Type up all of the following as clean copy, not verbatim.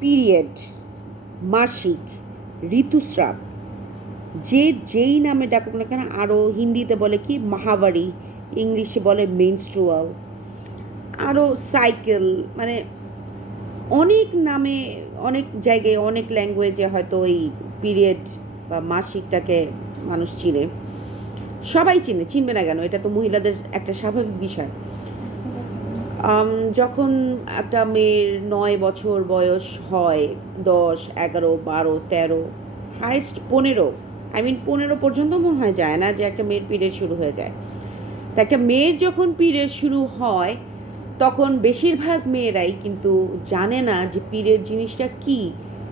Period, মাসিক, ঋতুস্রাব, যে যেই নামে ডাকুক না কেন, আরও হিন্দিতে বলে কি মাহাবারি, ইংলিশে বলে মেনস্ট্রুয়াল, আরও সাইকেল, মানে অনেক নামে অনেক জায়গায় অনেক ল্যাঙ্গুয়েজে হয়তো ওই পিরিয়ড বা মাসিকটাকে মানুষ চিনে। সবাই চিনবে না কেন, এটা তো মহিলাদের একটা স্বাভাবিক বিষয়। যখন একটা মেয়ের 9 বছর বয়স হয়, 10, 11, 12, 13, হায়েস্ট 15, 15 পর্যন্ত মনে হয় যায় না যে একটা মেয়ের পিরিয়ড শুরু হয়ে যায়। তা একটা মেয়ের যখন পিরিয়ড শুরু হয় তখন বেশিরভাগ মেয়েরাই কিন্তু জানে না যে পিরিয়ড জিনিসটা কী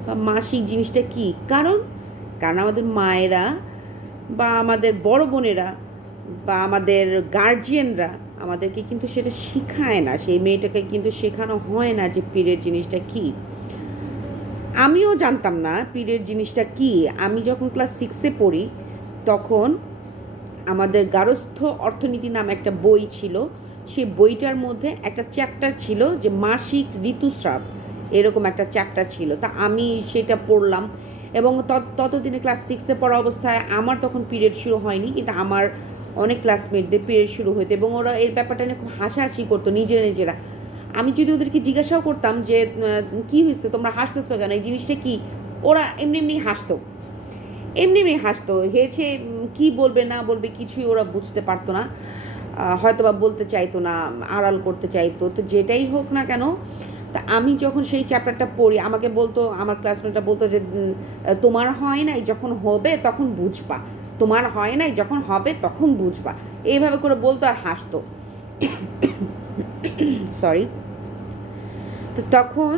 বা মাসিক জিনিসটা কী। কারণ আমাদের মায়েরা বা আমাদের বড় বোনেরা বা আমাদের গার্জিয়ানরা আমাদেরকে কিন্তু সেটা শেখায় না, সেই মেয়েটাকে কিন্তু শেখানো হয় না যে পিরিয়ড জিনিসটা কী। আমিও জানতাম না পিরিয়ড জিনিসটা কী। আমি যখন ক্লাস 6-এ পড়ি তখন আমাদের গার্হস্থ্য অর্থনীতি নামে একটা বই ছিল। সেই বইটার মধ্যে একটা চ্যাপ্টার ছিল যে মাসিক, ঋতুস্রাব, এরকম একটা চ্যাপ্টার ছিল। তা আমি সেটা পড়লাম এবং ততদিনে ক্লাস 6-এ পড়া অবস্থায় আমার তখন পিরিয়ড শুরু হয়নি, কিন্তু আমার অনেক ক্লাসমেটদের পিরিয়ড শুরু হতো এবং ওরা এর ব্যাপারটা নিয়ে খুব হাসাহাসি করতো নিজেরা। আমি যদি ওদেরকে জিজ্ঞাসাও করতাম যে কী হয়েছে, তোমরা হাসতেছো কেন, এই জিনিসটা কী, ওরা এমনি হাসতো, হাসতো। হেসে কী বলবে না বলবে কিছুই ওরা বুঝতে পারতো না, হয়তো বা বলতে চাইতো না, আড়াল করতে চাইতো। তো যেটাই হোক না কেন, তা আমি যখন সেই চ্যাপ্টারটা পড়ি আমাকে বলতো, আমার ক্লাসমেটটা বলতো যে তোমার হয় নাই, যখন হবে তখন বুঝবা, তোমার হয় নাই, যখন হবে তখন বুঝবা, এইভাবে করে বলতো আর হাসতো। সরি। তো তখন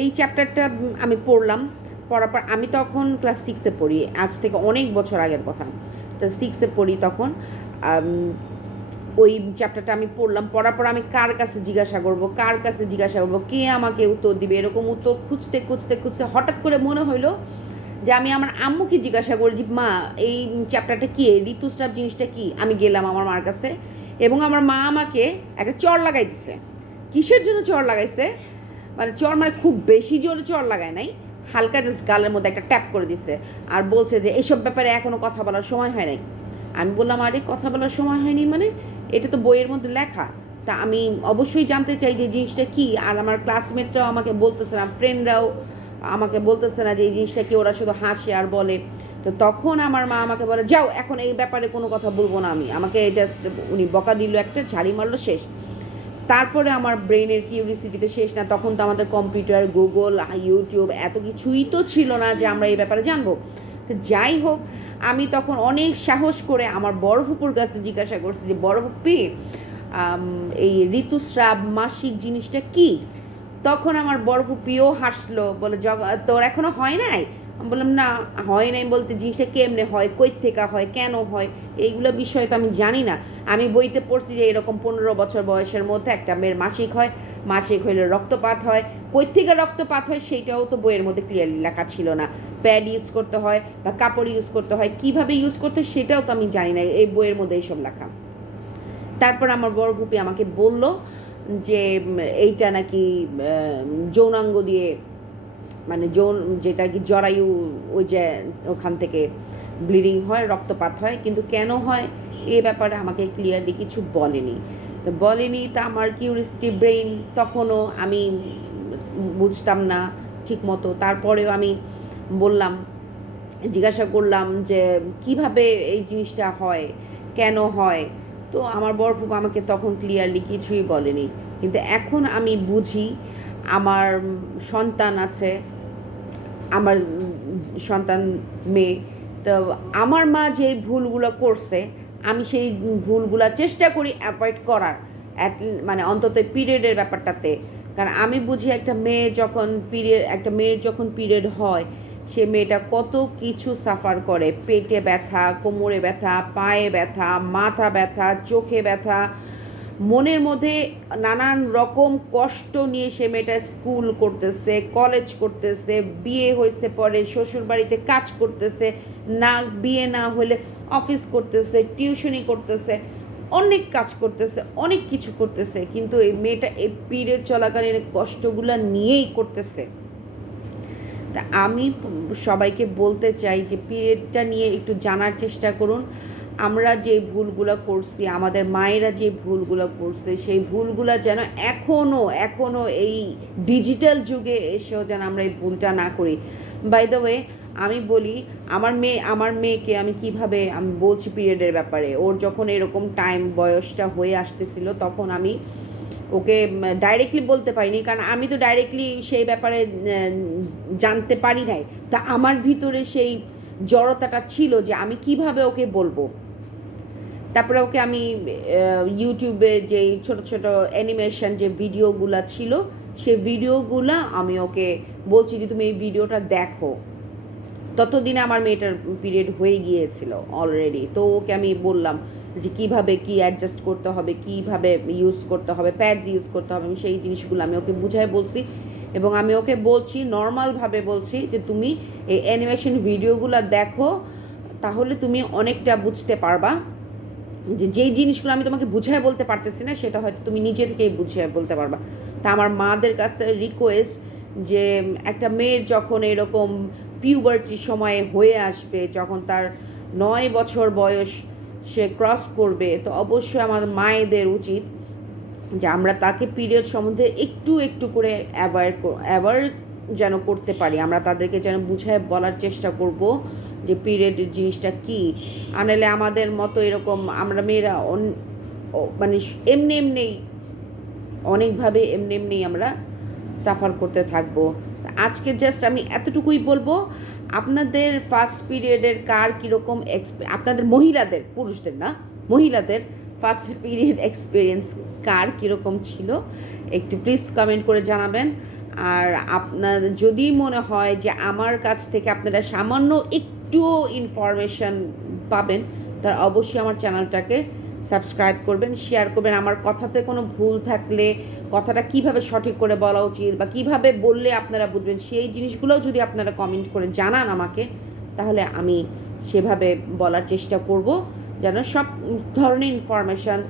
এই চ্যাপ্টারটা আমি পড়লাম, পড়ার পর আমি তখন ক্লাস 6-এ পড়ি, আজ থেকে অনেক বছর আগের কথা। তো 6-এ পড়ি তখন ওই চ্যাপ্টারটা আমি পড়লাম, পড়ার পর আমি কার কাছে জিজ্ঞাসা করবো, কে আমাকে উত্তর দিবে, এরকম উত্তর খুঁজতে হঠাৎ করে মনে হইলো যে আমি আমার আম্মুকে জিজ্ঞাসা করি যে মা, এই চ্যাপ্টারটা কী, ঋতুস্রাব জিনিসটা কী। আমি গেলাম আমার মার কাছে এবং আমার মা আমাকে একটা চড় লাগাই দিছে। কিসের জন্য চড় লাগাইছে, মানে চড় মানে খুব বেশি জোরে চড় লাগায় নাই, হালকা জাস্ট গালের মধ্যে একটা ট্যাপ করে দিছে আর বলছে যে এইসব ব্যাপারে এখনও কথা বলার সময় হয় নাই। আমি বললাম আরে কথা বলার সময় হয়নি মানে, এটা তো বইয়ের মধ্যে লেখা। তা আমি অবশ্যই জানতে চাই যে জিনিসটা কী। আর আমার ক্লাসমেটরাও আমাকে বলতেছে না, ফ্রেন্ডরাও আমাকে বলতেছে না যে এই জিনিসটা কি, ওরা শুধু হাসে আর বলে। তো তখন আমার মা আমাকে বলে যাও, এখন এই ব্যাপারে কোনো কথা বলবো না আমি। আমাকে জাস্ট উনি বকা দিল, একটা ঝাড়ি মারলো, শেষ। তারপরে আমার ব্রেনের কিউরিসিটিতে শেষ না, তখন তো আমাদের কম্পিউটার, গুগল, ইউটিউব এত কিছুই তো ছিল না যে আমরা এই ব্যাপারে জানবো। তো যাই হোক, আমি তখন অনেক সাহস করে আমার বড় ফুপুর কাছে জিজ্ঞাসা করছি যে বড় ফুপি, এই ঋতুস্রাব মাসিক জিনিসটা কী। তখন আমার বড় ফুপিও হাসলো, বলে তোর এখনও হয় নাই। আমি বললাম না, হয় নাই বলতে জিনিসটা কেমনে হয়, কই থেকে হয়, কেন হয়, এইগুলো বিষয় তো আমি জানি না। আমি বইতে পড়ছি যে এরকম 15 বছর বয়সের মধ্যে একটা মেয়ের মাসিক হয়, মাসিক হইলে রক্তপাত হয়, কই থেকে রক্তপাত হয় সেইটাও তো বইয়ের মধ্যে ক্লিয়ারলি লেখা ছিল না। প্যাড ইউজ করতে হয় বা কাপড় ইউজ করতে হয়, কীভাবে ইউজ করতে হয় সেটাও তো আমি জানি না, এই বইয়ের মধ্যে এইসব লেখা। তারপর আমার বড় ফুপি আমাকে বলল যে এইটা নাকি যৌনাঙ্গ দিয়ে, মানে যৌন যেটা কি জরায়ু, ওই যে ওখান থেকে ব্লিডিং হয়, রক্তপাত হয়, কিন্তু কেন হয় এ ব্যাপারে আমাকে ক্লিয়ারলি কিছু বলেনি। তো তা আমার কিউরিয়াসিটি ব্রেইন তখনও আমি বুঝতাম না ঠিক মতো। তারপরেও আমি বললাম, জিজ্ঞাসা করলাম যে কিভাবে এই জিনিসটা হয়, কেন হয়। তো আমার বড় ফুপু আমাকে তখন ক্লিয়ারলি কিছুই বলেনি, কিন্তু এখন আমি বুঝি। আমার সন্তান আছে, আমার সন্তান মেয়ে। তো আমার মা যে ভুলগুলো করছে আমি সেই ভুলগুলো চেষ্টা করি অ্যাভয়েড করার, মানে অন্তত পিরিয়ডের ব্যাপারটাতে। কারণ আমি বুঝি একটা মেয়ের যখন পিরিয়ড হয় সে মেয়েটা কত কিছু সাফার করে, পেটে ব্যথা, কোমরে ব্যথা, পায়ে ব্যথা, মাথা ব্যথা, চোখে ব্যথা, মনের মধ্যে নানান রকম কষ্ট নিয়ে সে মেয়েটা স্কুল করতেছে, কলেজ করতেছে, বিয়ে হয়েছে পরে শ্বশুরবাড়িতে কাজ করতেছে, না বিয়ে না হলে অফিস করতেছে, টিউশনি করতেছে, অনেক কাজ করতেছে, অনেক কিছু করতেছে, কিন্তু এই মেয়েটা এই পিরিয়ড চলাকালীন কষ্টগুলো নিয়েই করতেছে। তা আমি সবাইকে বলতে চাই যে পিরিয়ডটা নিয়ে একটু জানার চেষ্টা করুন। আমরা যে ভুলগুলো করছি, আমাদের মায়েরা যে ভুলগুলো করছে, সেই ভুলগুলো যেন এখনও এই ডিজিটাল যুগে এসেও যেন আমরা এই ভুলটা না করি। বাই দ্য ওয়ে, আমি বলি আমার মেয়েকে আমি কিভাবে আমি বলছি পিরিয়ডের ব্যাপারে। ওর যখন এরকম বয়সটা হয়ে আসতেছিল, তখন আমি ওকে ডাইরেক্টলি বলতে পারিনি, কারণ আমি তো ডাইরেক্টলি সেই ব্যাপারে জানতে পারি নাই। তা আমার ভিতরে সেই জড়তাটা ছিল যে আমি কিভাবে ওকে বলবো। তারপরে ওকে আমি ইউটিউবে যেই ছোট ছোট অ্যানিমেশন যে ভিডিওগুলো ছিল, সেই ভিডিওগুলো আমি ওকে বলছি যে তুমি এই ভিডিওটা দেখো। ততদিনে আমার মেয়েটার পিরিয়ড হয়ে গিয়েছিল অলরেডি। তো ওকে আমি বললাম যে কীভাবে কী অ্যাডজাস্ট করতে হবে, কীভাবে ইউজ করতে হবে, প্যাডস ইউজ করতে হবে, আমি সেই জিনিসগুলো আমি ওকে বুঝাই বলছি। এবং আমি ওকে বলছি, নর্মালভাবে বলছি যে তুমি এই অ্যানিমেশন ভিডিওগুলো দেখো, তাহলে তুমি অনেকটা বুঝতে পারবা। যেই জিনিসগুলো আমি তোমাকে বুঝায় বলতে পারতেছি না, সেটা হয়তো তুমি নিজে থেকেই বুঝিয়ে বলতে পারবা। তা আমার মাদের কাছে রিকোয়েস্ট যে একটা মেয়ের যখন এরকম পিউবার্টির সময়ে হয়ে আসবে, যখন তার 9 বছর বয়স সে ক্রস করবে, তো অবশ্যই আমার মায়েদের উচিত যে আমরা তাকে পিরিয়ড সম্বন্ধে একটু একটু করে অ্যাওয়ার যেন করতে পারি। আমরা তাদেরকে যেন বুঝায় বলার চেষ্টা করব যে পিরিয়ডের জিনিসটা কী। আনালে আমাদের মতো এরকম আমরা মেয়েরা মানে এমনি অনেকভাবে এমনি আমরা সাফার করতে থাকবো। আজকে জাস্ট আমি এতটুকুই বলবো, আপনাদের ফার্স্ট পিরিয়ডের কার কীরকম আপনাদের মহিলাদের, পুরুষদের না, মহিলাদের ফার্স্ট পিরিয়ড এক্সপিরিয়েন্স কার কীরকম ছিল একটু প্লিজ কমেন্ট করে জানাবেন। আর আপনার যদি মনে হয় যে আমার কাছ থেকে আপনারা সামান্য একটুও ইনফরমেশান পাবেন, তা অবশ্যই আমার চ্যানেলটাকে সাবস্ক্রাইব করবেন, শেয়ার করবেন। আমার কথাতে কোনো ভুল থাকলে, কথাটা কিভাবে সঠিক করে বলা উচিত বা কিভাবে বললে আপনারা বুঝবেন, সেই জিনিসগুলোও যদি আপনারা কমেন্ট করে জানান আমাকে, তাহলে আমি সেভাবে বলার চেষ্টা করব, যেন সব ধরনের ইনফরমেশান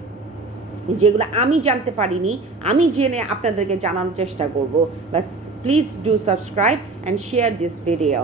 যেগুলো আমি জানতে পারিনি, আমি জেনে আপনাদেরকে জানানোর চেষ্টা করব। বাস please do subscribe and share this video.